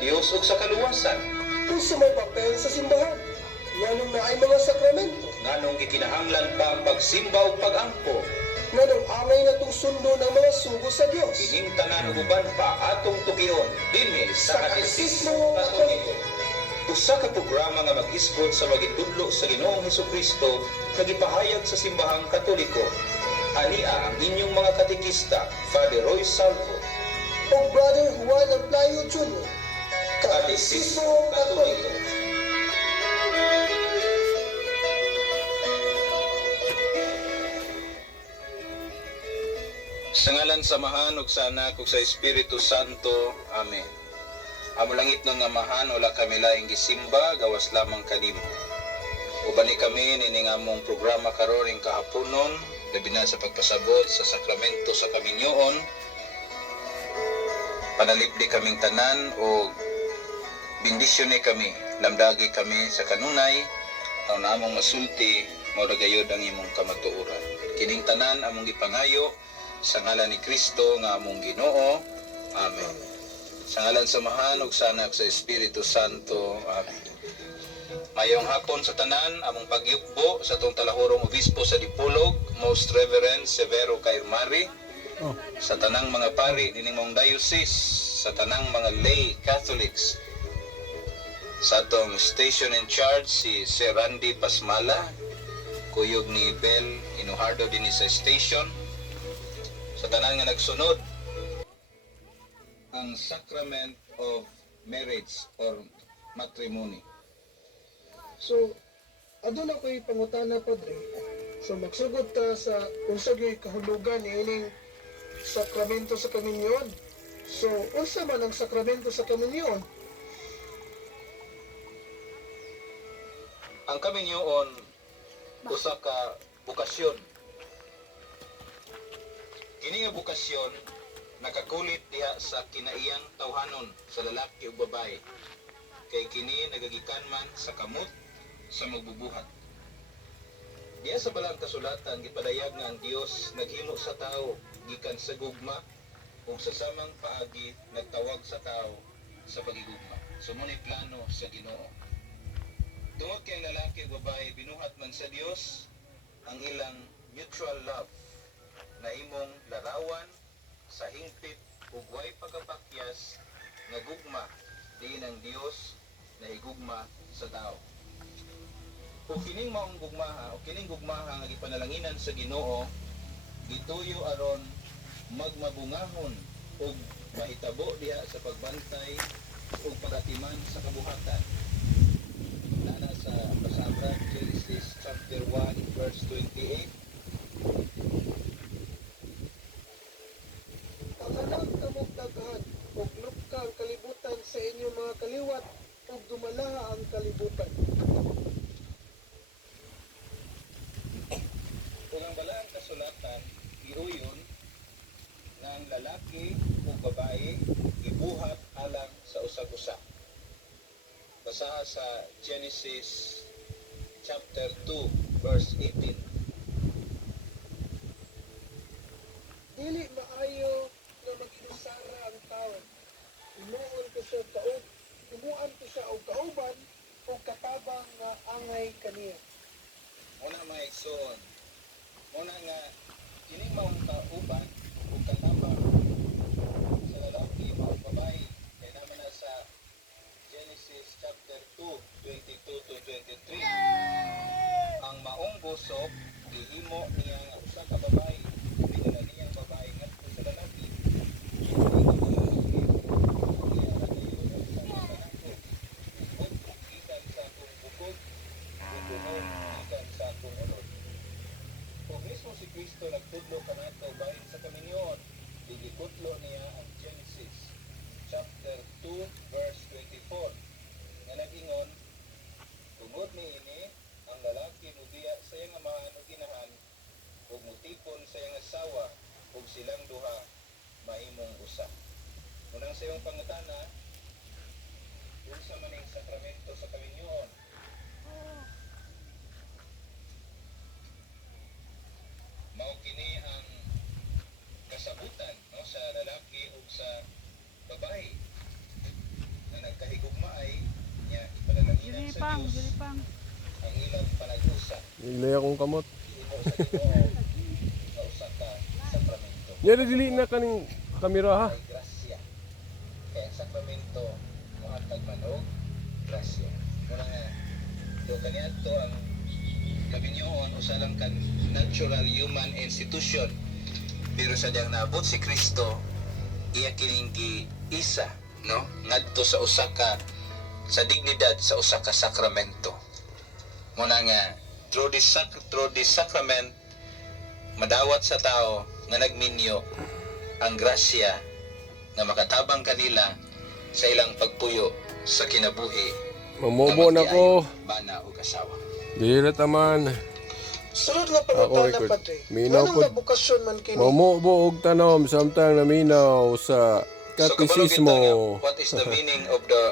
Dios ug sa kaluwasan. Kung sa may papel sa simbahan, nganong na ay mga sakramento, Nganong gikinahanglan pa ang pagsimba ug pag-angko. nganong angay na itong sundo ng mga sugo sa Diyos. Kining tanan ug uban pa atong tugion dinhi sa Katekismo Katoliko. Usa ka programa nga mag-isgot sa magitudlo sa Ginoong Hesukristo nga gipahayag sa simbahang Katoliko. Ania ang inyong mga katekista, Father Roy Salvo. O Brother Juan Amplayo Jr. Katekismo Katoliko. Sa ngalan samahan ug sa Anak ug sa Espiritu Santo. Amen. Amo langit ng amahan, wala kami laing gisimba, gawas lamang kanimo. Ubani kami nining among programa karon ing kahaponon, labi na sa pagpasabot sa sakramento sa kaminyoon. Panalipdi kaming tanan o bendisyon kami, lamdagi kami sa kanunay, ang namong masulti, mao gayud ang imong kamatuoran. Kining tanan among gipangayo sa ngalan ni Kristo nga among Ginoo. Amen. Sa ngalan samahan ug sa Anak sa Espiritu Santo. Amen. Mayong hapon sa tanan, among pagyukbo sa atong talahurong obispo sa Dipolog, Most Reverend Severo Cairmari, sa tanang mga pari dining mong diocese, sa tanang mga lay Catholics, sa atong station in charge si Sir Randy Pasmala, kuyog ni Bel Inuhardo din sa station, sa tanan nga nagsunod ang Sacrament of Marriage or Matrimony. So, aduna ko'y pangutana, Padre. So, magsugod ta sa unsa gyud kahulugan ni ining sakramento sa kaminyon. So, unsa man ang sakramento sa kaminyon? Ang kaminyoon usa ka bukasyon. Kini nga bukasyon nakakulit diha sa kinaiyang tawhanon sa lalaki ug babae. Kay kini nagagikan man sa kamot sa magbubuhat. Diya sa balang kasulatan gipadayag nga ang Dios naghimo sa tao gikan sa gugma ug sa samang paagi nagtawag sa tao sa pagigugma. Sumuni plano sa Ginoo. Tungod kay ang lalaki ug babae binuhat man sa Dios ang ilang mutual love na imong larawan sa hingpit ug way pagkapakyas nga gugma diin ang Dios na higugma sa tao. O kining maong gugmaha o kining gugmaha nga gipanalanginan sa Ginoo gituyo aron magmabungahon ug mahitabo diha sa pagbantay ug pagatiman sa kabuhatan. Nana sa pasabra Genesis chapter 1 verse 28. Pangalang kamong daghan, ug lupka ang kalibutan sa inyong mga kaliwat, ug dumalaha ang kalibutan. Kung ang balang kasulatan giuyon na ang lalaki o babae ibuhat alang sa usag-usa. Basaha sa Genesis chapter 2 verse 18. Dili maayo nga mag-inusara ang tao. Imuon ko siya kaub, imuan ko siya og kauban o katabang nga angay kaniya. Muna mga igsoon, muna nga kining maong kauban o katabang sa lalaki o babae kaya naman na sa Genesis chapter 2 22 to 23. Ang maong busok gihimo niya nga usa ka babae pinala niyang babae ngadto sa lalaki. Gikan sa akong bukod, ibuhon gikan sa akong unod. Kung mismo si Kristo nagtudlo kanato bahin sa kaminyoon, gigikutlo niya ang Genesis chapter 2 verse 24 nga nag-ingon, tungod niini ang lalaki mudiya sa iyang amahan o ginahan ug mutipon sa iyang asawa ug silang duha mahimong usa. Munang sa iyong pangutana, unsa man ang sakramento sa kaminyoon? Mao kini ang kasabutan no, sa lalaki ug sa babae na higugma ay niya ipanalangin sa Dios Gilipang. ang ilang panag-usa Ilay akong kamot. imo sa Ginoo sa usa ka sakramento. Yari dili na kaning kamera ha. Ay grasya. Kaya ang sakramento mohatag man og grasya. Muna nga do kaniadto ang kabinyoon usa lang kan natural human institution. Pero sa diyang naabot si Kristo, iya kining isa, no? Ngadto sa usa ka sa dignidad sa usa ka sakramento. Muna nga through this sacrament madawat sa tao nga nagminyo ang grasya nga makatabang kanila sa ilang pagpuyo sa kinabuhi. Mamubo na ko. Bana o kasawa. Dili taman. Sunod nga Ako, pangutana record. padre. Minaw Anong po. nabukasyon man kini? Mamubo og tanom samtang naminaw sa So, katisismo. what is the meaning of the